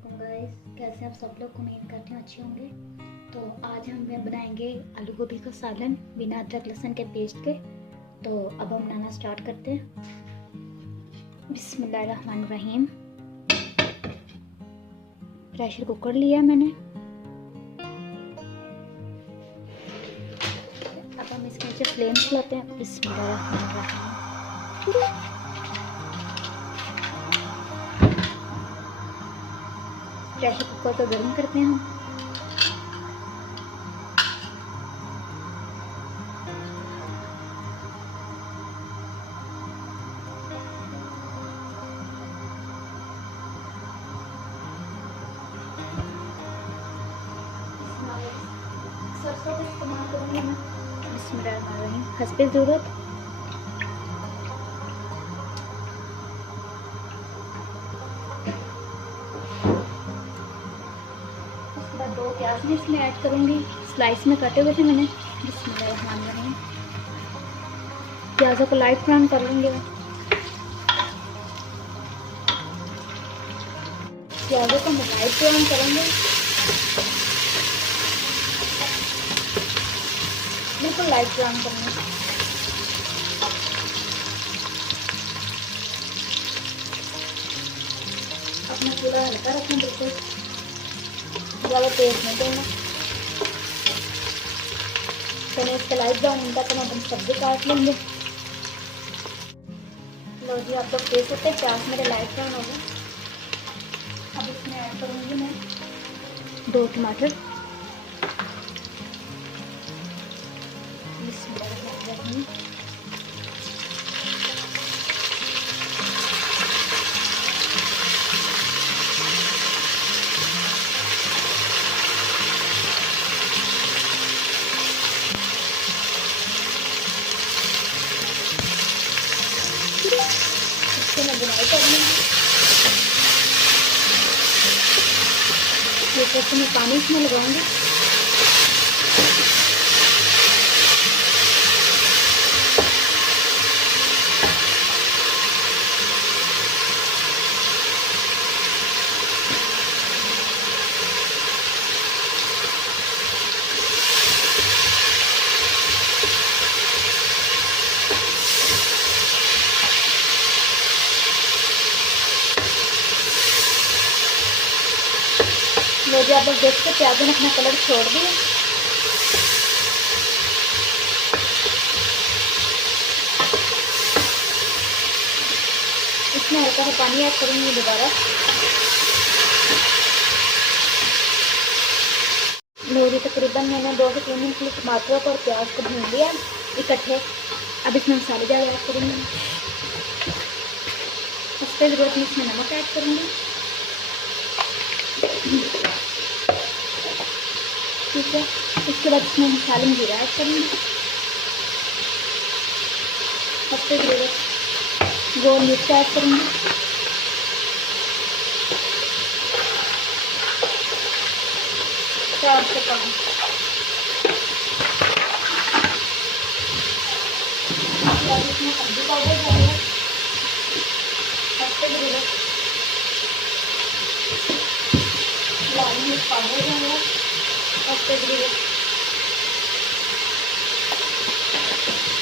वालेकुम गाइस, कैसे आप सब लोग? उम्मीद करते हैं अच्छे होंगे। तो आज हम बनाएंगे आलू गोभी का सालन बिना अदरक लहसुन के पेस्ट के। तो अब हम बनाना स्टार्ट करते हैं। बिस्मिल्लाहिर्रहमानिर्रहीम। प्रेशर कुकर लिया मैंने। अब हम इसके नीचे फ्लेम चलाते हैं। बिस्मिल्लाहिर्रहमानिर्रहीम। प्रेशर कुकर को गर्म करते हैं हम। सरसों का इस्तेमाल करूँगी मैं। बिस्मिल्लाहिर्रहमानिर्रहीम। हस्बे ज़रूरत दो प्याज मैं इसमें ऐड करूँगी। स्लाइस में काटे हुए थे मैंने। बिस्मिल्लाहिर्रहमानिर्रहीम। प्याज़ों को लाइट ब्राउन कर लेंगे। प्याज़ों को हम लाइट ब्राउन करेंगे, बिल्कुल लाइट ब्राउन करेंगे। अपना चूल्हा हल्का रखें, बिल्कुल ज़्यादा तेज नहीं देना। पहले इसका लाइट ब्राउन होता तो हम सब्जी काट लेंगे। लो जी, आप लोग देख सकते हैं प्याज मेरे लाइट ब्राउन हो गए। अब इसमें ऐड करूँगी मैं 2 टमाटर। बिस्मिल्लाहिर्रहमानिर्रहीम। इसको मैं बुनाई करूँगी। ये मैं पानी इसमें लगाऊंगी। लो जी, आप लोग देखते प्याजों ने अपना कलर छोड़ दिया। इसमें हल्का सा पानी ऐड करूँगी दोबारा। लो जी, तकरीबन मैंने 2 से 3 मिनट के लिए टमाटरों को और प्याज को भून लिया इकट्ठे। अब इसमें मसाले ज़्यादा ऐड करूँगी। उसके ज़रूरत में इसमें नमक ऐड करूँगी। ठीक है, इसके बाद इसमें मसाले में जीरा ऐड करूँगी। उसके ज़रूरत गोल मिर्च ऐड करूँगी। चार से 5 इसमें हल्दी पाउडर डालूंगा। उसके ज़रूरत लाल मिर्च पाउडर डालूंगा। उसके ज़रूरत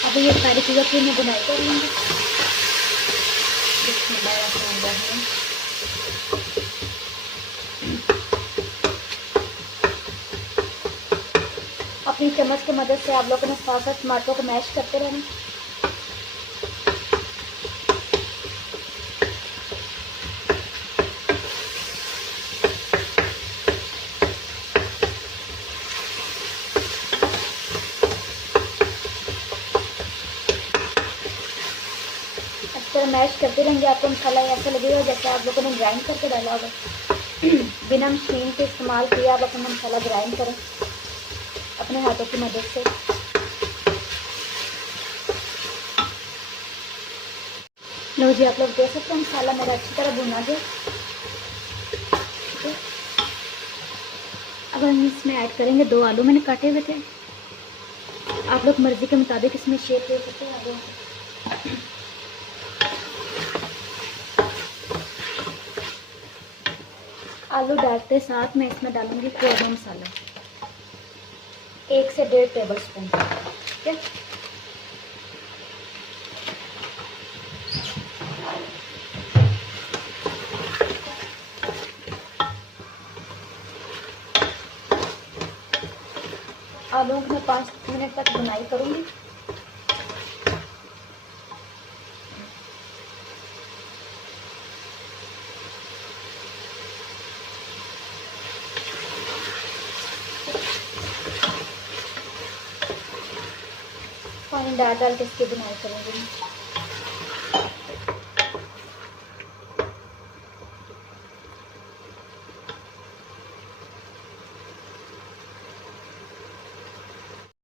अब ये सारी चीज़ों की मैं बुनाई कर लूँगी। बिस्मिल्लाहिर्रहमानिर्रहीम। अपनी चम्मच की मदद से आप लोगों ने साथ साथ टमाटरों को मैश करते रहना। मैश करते रहेंगे। आपको मसाला ऐसा लगेगा जैसे आप लोगों ने ग्राइंड करके डाला होगा। बिना मशीन के इस्तेमाल किए आप अपना मसाला ग्राइंड करें अपने हाथों की मदद से। लो जी, आप लोग देख सकते हैं मसाला मेरा अच्छी तरह भुना गया। अब हम इसमें ऐड करेंगे 2 आलू मैंने काटे हुए थे। आप लोग मर्ज़ी के मुताबिक इसमें शेप दे सकते हैं आलू। आलू डालते साथ मैं इसमें डालूंगी कौरमा मसाला 1 से 1.5 टेबल स्पून। ठीक है, आलू को मैं 5 मिनट तक भुनाई करूंगी। पानी डाल डाल के इसकी बुनाई करूंगी।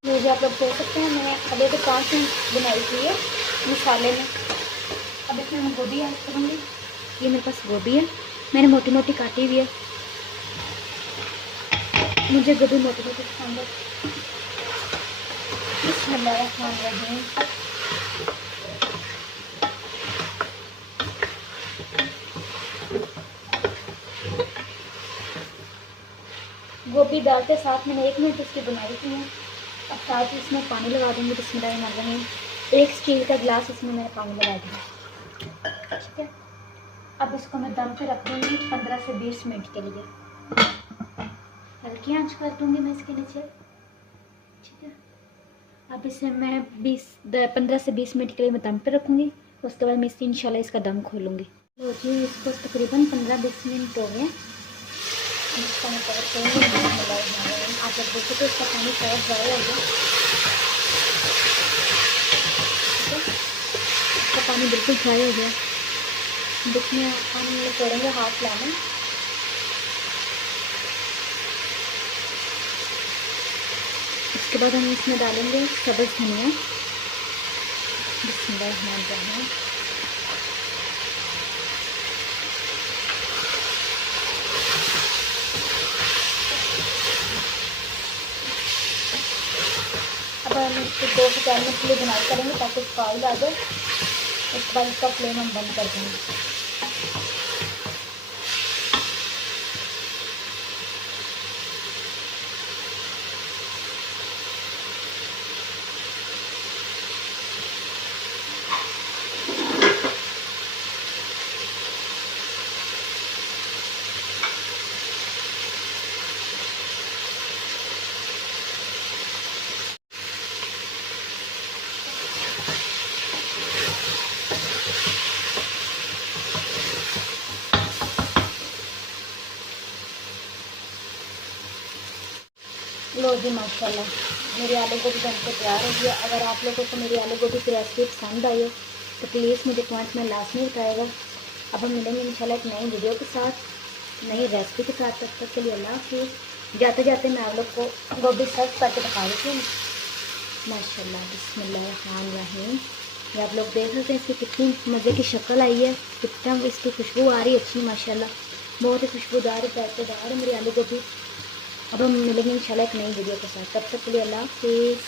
ये जो आप लोग देख सकते हैं मैंने अभी तो 5 मिनट बुनाई की है मसाले में। अब इसमें मैं गोभी ऐड करूँगी। ये मेरे पास गोभी है, मैंने मोटी मोटी काटी हुई है, मुझे गोभी मोटी मोटी पसंद है। बिस्मिल्लाहिर्रहमानिर्रहीम। गोभी डालते साथ मैंने 1 मिनट इसकी बुनाई की है। अब साथ ही इसमें पानी लगा दूँगी। बिस्मिल्लाहिर्रहमानिर्रहीम। 1 स्टील का गिलास इसमें मैंने पानी लगा दिया। ठीक है, अब इसको मैं दम पे रख दूँगी 15 से 20 मिनट के लिए। हल्की आंच कर दूँगी मैं इसके नीचे। ठीक है, अब इसे मैं 15 से 20 मिनट के लिए मैं दम पे रखूँगी। उसके बाद मैं इससे इंशाल्लाह इसका दम खोलूँगी। तो जी इसको तकरीबन 15-20 मिनट हो गए। इसका मैं कवर करूँगी। आप लोग देखो तो इसका पानी शायद ड्राई हो गया। इसका पानी बिल्कुल ड्राई हो गया। देखिए हम छोड़ेंगे हाथ लाना। इसके बाद हम इसमें डालेंगे सब्ज़ धनिया। बिस्मिल्लाहिर्रहमानिर्रहीम। अब हम इसको 2 से 4 मिनट के लिए बुनाई करेंगे ताकि इसका ऑयल आ जाए। उसके बाद इसका फ्लेम हम बंद कर देंगे। लो जी माशाल्लाह मेरी आलू गोभी बनकर तैयार हो गया। अगर आप लोगों को मेरी आलू गोभी की रेसिपी पसंद आई हो तो प्लीज़ मुझे कमेंट में लाजमी बताएगा। अब हम मिलेंगे इंशाल्लाह एक नई वीडियो के साथ, नई रेसिपी के साथ। तब तक के लिए अल्लाह हाफिज़। जाते जाते मैं आप लोग को गोभी सर्व करके दिखा देती हूँ। माशाल्लाह बिस्मिल्लाहिर्रहमानिर्रहीम। ये आप लोग देख सकते हैं इसकी कितनी मज़े की शक्ल आई है, कितना इसकी खुशबू आ रही है अच्छी माशाल्लाह। बहुत ही खुशबूदार जायकेदार है मेरी आलू गोभी। अब हम मिलेंगे इंशाल्लाह एक नई वीडियो के साथ। तब तक के लिए अल्लाह हाफिज़।